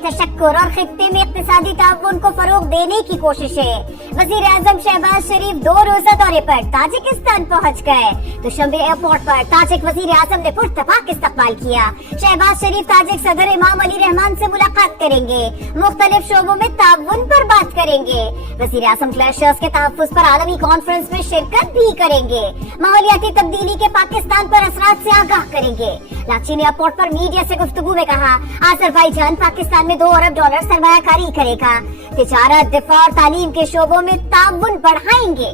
तशक्कुर और खित्ते में इक्तिसादी ताउन को फरोग देने की कोशिश है। वजीर आजम शहबाज शरीफ 2 रोजा दौरे पर ताजिकिस्तान पहुँच गए। दुशंबे एयरपोर्ट पर ताजिक वजीर आजम ने पुरतपाक इस्तकबाल किया। शहबाज शरीफ ताजिक सदर इमाम अली रहमान से मुलाकात करेंगे, मुख्तलिफ शोबों में ताउन पर बात करेंगे। वजीर आजम ग्लेशियर्स के तहफ्फुज़ पर आलमी कॉन्फ्रेंस में शिरकत भी करेंगे। माहौलियाती तब्दीली के पाकिस्तान पर असरात से आगाह करेंगे। लाचीन एयरपोर्ट पर मीडिया से गुफ्तगू में कहा, अज़रबैजान पाकिस्तान में $2 अरब सरमायाकारी करेगा। तिजारत, दिफा और तालीम के शोबों में ताउन बढ़ाएंगे।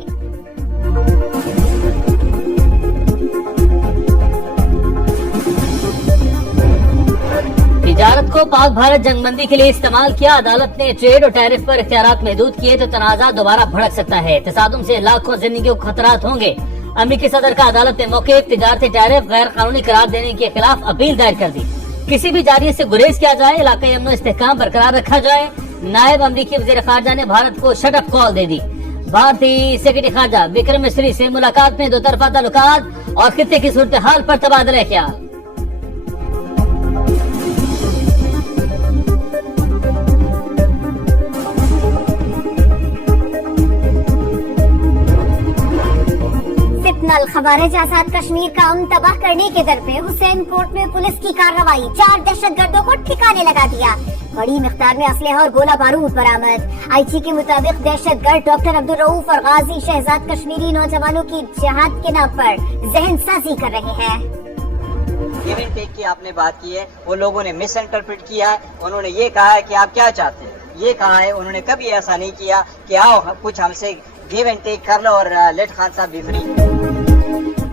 तिजारत को पाक भारत जंगबंदी के लिए इस्तेमाल किया। अदालत ने ट्रेड और टैरिफ पर इख्तियारात महदूद किए तो तनाज़ा दोबारा भड़क सकता है। तसादुम से लाखों जिंदगियों को खतरात होंगे। अमेरिकी सदर का अदालत ने मौके तिजारती टैरिफ गैर कानूनी करार देने के खिलाफ अपील दायर कर दी। किसी भी जारिये से गुरेज किया जाए, इलाके अमन इस्तेहकाम बरकरार रखा जाए। नायब अमरीकी वज़ीर ख़ारजा ने भारत को शट अप कॉल दे दी। भारतीय सेक्रेटरी ख़ारजा विक्रम मिस्री से मुलाकात में 2 तरफा ताल्लुकात और खित्ते की सूरत हाल पर तबादला ख्याल। खवारिज आजाद कश्मीर का अमन तबाह करने के दर पे हुसैन कोट में पुलिस की कार्रवाई, 4 दहशतगर्दों को ठिकाने लगा दिया। बड़ी मिकदार में असलहा और गोला बारूद बरामद। आईजी के मुताबिक दहशतगर्द डॉक्टर अब्दुल रऊफ और गाजी शहजाद कश्मीरी नौजवानों की जिहाद के नाम पर जहन साजी कर रहे हैं। गिव एंड टेक की आपने बात की है, वो लोगों ने मिस इंटरप्रेट किया है। उन्होंने ये कहा है कि आप क्या चाहते हैं, ये कहा है। उन्होंने कभी ऐसा नहीं किया कि आओ कुछ हमसे गिव एंड टेक कर लो और लेट खान साहब भी फ्री।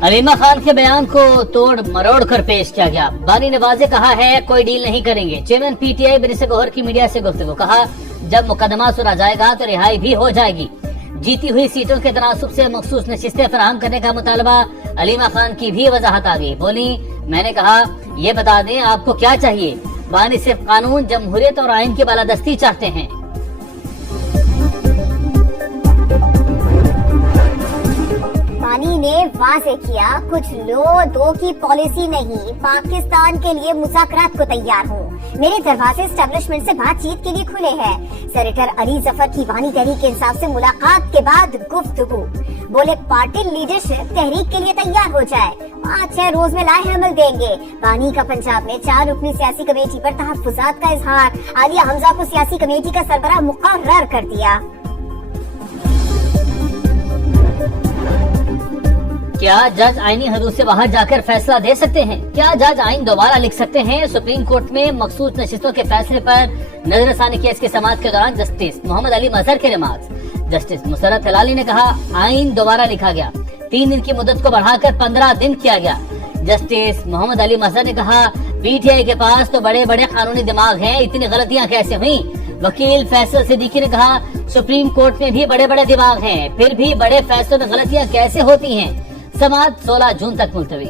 अलीमा खान के बयान को तोड़ मरोड़ कर पेश किया गया। बानी ने वाज़े कहा है कोई डील नहीं करेंगे। चेयरमैन पीटीआई बिरिस गौहर की मीडिया से गुफ्तगू, कहा जब मुकदमा सुना जाएगा तो रिहाई भी हो जाएगी। जीती हुई सीटों के तनासुब से मखसूस नशिस्तें फराहम करने का मुतालबा। अलीमा खान की भी वजाहत आ गई। बोली, मैंने कहा ये बता दें आपको क्या चाहिए। बानी सिर्फ कानून, जमहूरियत और आइन की बालादस्ती चाहते हैं। बानी ने वाज़े किया, कुछ लो दो की पॉलिसी नहीं, पाकिस्तान के लिए मुज़ाकरात को तैयार हूँ। मेरे दरवाजे एस्टेब्लिशमेंट से बातचीत के लिए खुले हैं। सेनेटर अली जफर की बानी तहरीक इंसाफ से मुलाकात के बाद गुफ्तगू। बोले पार्टी लीडरशिप तहरीक के लिए तैयार हो जाए, 5-6 रोज में लाए अमल देंगे। बानी का पंजाब में 4 रुकनी सियासी कमेटी पर तहफ्फुज़ात का इजहार। आलिया हमजा को सियासी कमेटी का सरबराह मुकर्रर कर दिया। क्या जज आईनी हदूद से बाहर जाकर फैसला दे सकते हैं? क्या जज आइन दोबारा लिख सकते हैं? सुप्रीम कोर्ट में मखसूस नशिस्तों के फैसले पर नजरसानी केस के समाअत के दौरान जस्टिस मोहम्मद अली मजहर के रिमार्क्स। जस्टिस मुसरत हिलाली ने कहा आइन दोबारा लिखा गया, 3 दिन की मुद्दत को बढ़ाकर 15 दिन किया गया। जस्टिस मोहम्मद अली मजहर ने कहा पीटीआई के पास तो बड़े बड़े कानूनी दिमाग हैं, इतनी गलतियां कैसे हुई? वकील फैसल सिद्दीकी ने कहा सुप्रीम कोर्ट में भी बड़े बड़े दिमाग हैं, फिर भी बड़े फैसलों में गलतियां कैसे होती हैं? समाअत 16 जून तक मुलतवी।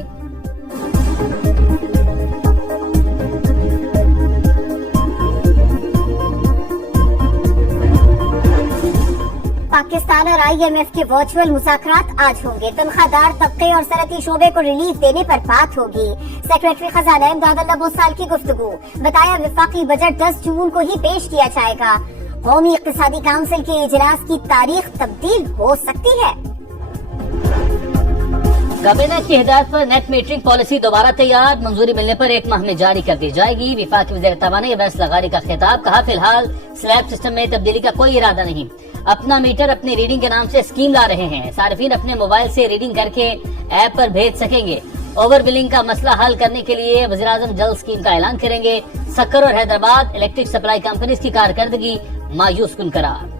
पाकिस्तान और IMF के वर्चुअल मुज़ाकरात आज होंगे। तनख्वाहदार तबके और सनती शोबे को रिलीफ देने पर बात होगी। सेक्रेटरी खजाना इमदाद अल्लाह बोसाल की गुफ्तगू। बताया विफाकी बजट 10 जून को ही पेश किया जाएगा। कौमी इक्तिसादी काउंसिल के इजलास की तारीख तब्दील हो सकती है। काबीना की हिदायत पर नेट मीटरिंग पॉलिसी दोबारा तैयार, मंजूरी मिलने पर 1 माह में जारी कर दी जाएगी। विफाकी वज़ीर तवानाई अब्बास लगारी का खिताब, कहा फिलहाल स्लैब सिस्टम में तब्दीली का कोई इरादा नहीं। अपना मीटर अपनी रीडिंग के नाम से स्कीम ला रहे हैं। सार्फिन अपने मोबाइल से रीडिंग करके ऐप पर भेज सकेंगे। ओवर बिलिंग का मसला हल करने के लिए वज़ीर आज़म जल्द स्कीम का ऐलान करेंगे। सक्कर और हैदराबाद इलेक्ट्रिक सप्लाई कंपनीज की कारकर्दगी मायूस कुन करार।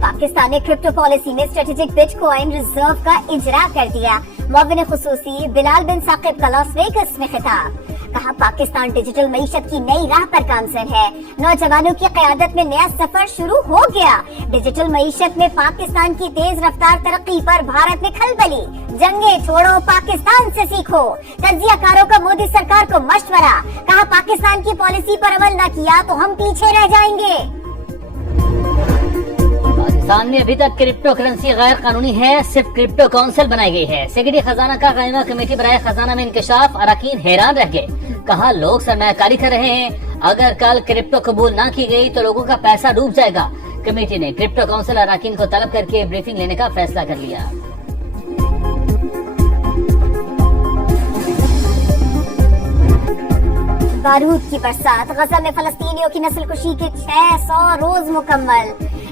पाकिस्तान ने क्रिप्टो पॉलिसी में स्ट्रेटेजिक बिटकॉइन रिजर्व का इजरा कर दिया। मुअव्विन खुसूसी बिलाल बिन साकिब का लॉस वेगस में खिताब, कहा पाकिस्तान डिजिटल मईशत की नई राह पर गामजन है। नौजवानों की क़यादत में नया सफर शुरू हो गया। डिजिटल मईशत में पाकिस्तान की तेज रफ्तार तरक्की पर भारत में खलबली। जंगे छोड़ो, पाकिस्तान से सीखो। तज्जियाकारों का मोदी सरकार को मशवरा, कहा पाकिस्तान की पॉलिसी पर अमल न किया तो हम पीछे रह जाएंगे। पाकिस्तान में अभी तक क्रिप्टो करेंसी गैर कानूनी है, सिर्फ क्रिप्टो काउंसिल बनाई गई है। सेक्रेटरी खजाना का कायमा कमेटी बराए खजाना में इंकशाफ, अरकान हैरान रह गए। कहा लोग सरमायाकारी कर रहे हैं, अगर कल क्रिप्टो कबूल ना की गई तो लोगों का पैसा डूब जाएगा। कमेटी ने क्रिप्टो काउंसिल अरकान को तलब करके ब्रीफिंग लेने का फैसला कर लिया। बारूद की बरसात, गजा में फलस्तीनियों की नस्लकुशी के 600 रोज मुकम्मल।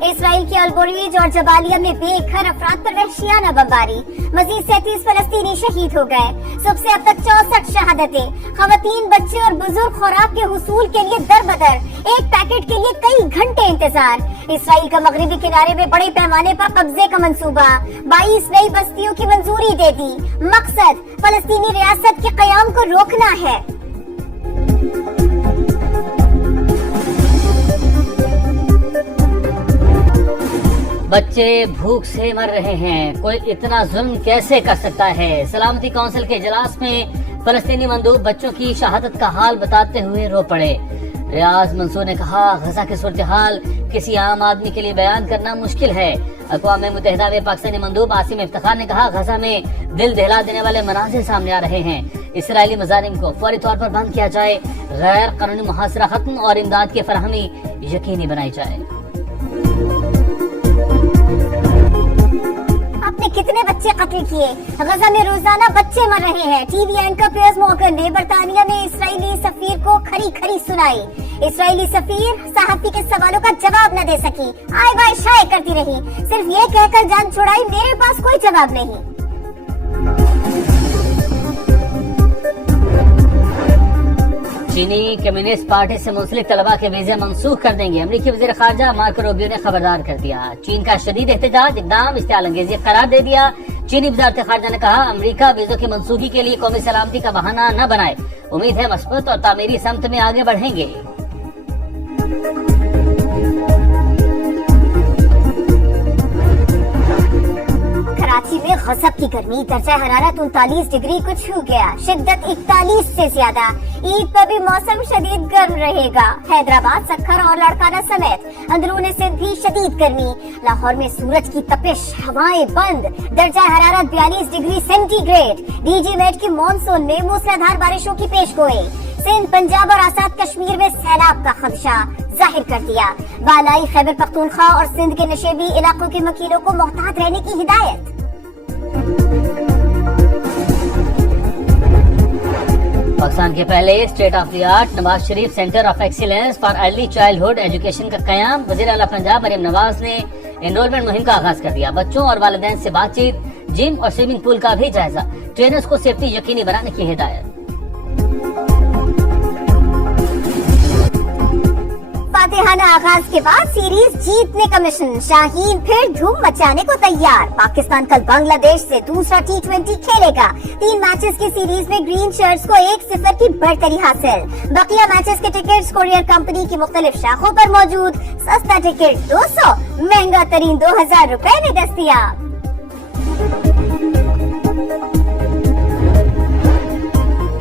इसराइल के अलबोरीज और जबालिया में बेघर अफराद पर वहशियाना बमबारी, मजीद 37 फलस्तीनी शहीद हो गए। सुबह से अब तक 64 शहादतें। खवातीन, बच्चे और बुजुर्ग खुराक के हुसूल के लिए दर बदर, एक पैकेट के लिए कई घंटे इंतजार। इसराइल का मगरबी किनारे में बड़े पैमाने पर कब्जे का मंसूबा, 22 नई बस्तियों की मंजूरी दे दी। मकसद फलस्तीनी रियासत के कयाम को रोकना है। बच्चे भूख से मर रहे हैं, कोई इतना जुल्म कैसे कर सकता है। सलामती काउंसिल के इजलास में फलस्तीनी मंदूब बच्चों की शहादत का हाल बताते हुए रो पड़े। रियाज मंसूर ने कहा गजा की सूरत हाल किसी आम आदमी के लिए बयान करना मुश्किल है। अक़वाम मुत्तहिदा में पाकिस्तानी मंदूब आसिम इफ्तिखार ने कहा गजा में दिल दहला देने वाले मनाज़िर सामने आ रहे हैं। इसराइली मज़ालिम को फौरी तौर पर बंद किया जाए, गैर कानूनी मुहासरा खत्म और इमदाद की फराहमी यकीनी बनाई जाए। आपने कितने बच्चे कत्ल किए? गजा में रोजाना बच्चे मर रहे हैं। टीवी एंकर पियर्स मॉर्गन ने बरतानिया में इसराइली सफीर को खरी खरी सुनाई। इसराइली सफीर सहाफी के सवालों का जवाब न दे सकी, आए बाय शाये करती रही, सिर्फ ये कहकर जान छुड़ाई मेरे पास कोई जवाब नहीं। चीनी कम्युनिस्ट पार्टी से मुंसलिक तलबा के वीजे मंसूख कर देंगे। अमरीकी वज़ीर ख़ारजा मार्को रूबियो ने खबरदार कर दिया। चीन का शदीद एहतजाज इक़दाम इश्तियाल-अंगेज़ी करार दे दिया। चीनी वज़ारत ख़ारजा ने कहा अमरीका वीज़ों की मंसूखी के लिए कौमी सलामती का बहाना न बनाए। उम्मीद है मस्बूत और तामीरी समत में आगे बढ़ेंगे। कराची में गजब की गर्मी, दर्जा हरारत 39 डिग्री को छू गया, शिद्दत 41 से ज्यादा। ईद पर भी मौसम शदीद गर्म रहेगा। हैदराबाद, सक्खर और लाड़काना समेत अंदरूनी सिंध भी शदीद गर्मी। लाहौर में सूरज की तपिश, हवाएं बंद, दर्जा हरारत 42 डिग्री सेंटीग्रेड। डीजी मेट की मॉनसून में मूसलाधार बारिशों की पेशगोई। सिंध, पंजाब और आजाद कश्मीर में सैलाब का खदशा जाहिर कर दिया। बालाई खैबर पख्तूनख्वा और सिंध के नशेबी इलाकों के मकीनों को मोहतात रहने की हिदायत। पाकिस्तान के पहले state of the art Nawaz Sharif centre of excellence for early childhood education का कयाम। वज़ीर आला पंजाब मरियम नवाज ने एनरोलमेंट मुहिम का आगाज कर दिया। बच्चों और वालिदैन से बातचीत, जिम और स्विमिंग पूल का भी जायजा, ट्रेनर्स को सेफ्टी यकीनी बनाने की हिदायत। फातिहाना आगाज के बाद सीरीज जीतने का मिशन, शाहीन फिर धूम मचाने को तैयार। पाकिस्तान कल बांग्लादेश से दूसरा T20 खेलेगा। 3 मैचेस की सीरीज में ग्रीन शर्ट्स को 1-0 की बढ़तरी हासिल। बकिया मैचेस के टिकट्स कोरियर कंपनी की मुख्तलिफ शाखों पर मौजूद। सस्ता टिकट 200, महंगा तरीन 2000 रुपए में दस्तयाब।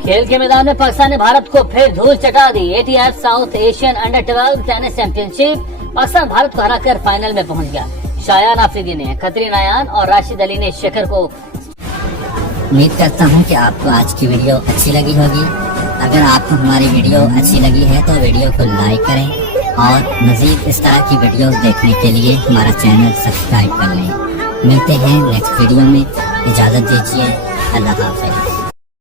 खेल के मैदान में पाकिस्तान ने भारत को फिर धूल चटा दी। ATF south Asian under 12 tennis championship, Pakistan Bharat को हराकर फाइनल में पहुंच गया। शायान आफरीदी ने कतरीन आयान और राशिद अली ने शेखर को। उम्मीद करता हूं कि आपको आज की वीडियो अच्छी लगी होगी। अगर आपको हमारी वीडियो अच्छी लगी है तो वीडियो को लाइक करें और मजीद इस तरह की वीडियोस देखने के लिए हमारा चैनल सब्सक्राइब कर लें। मिलते हैं नेक्स्ट वीडियो में, इजाजत दीजिए, अल्लाह हाफिज़।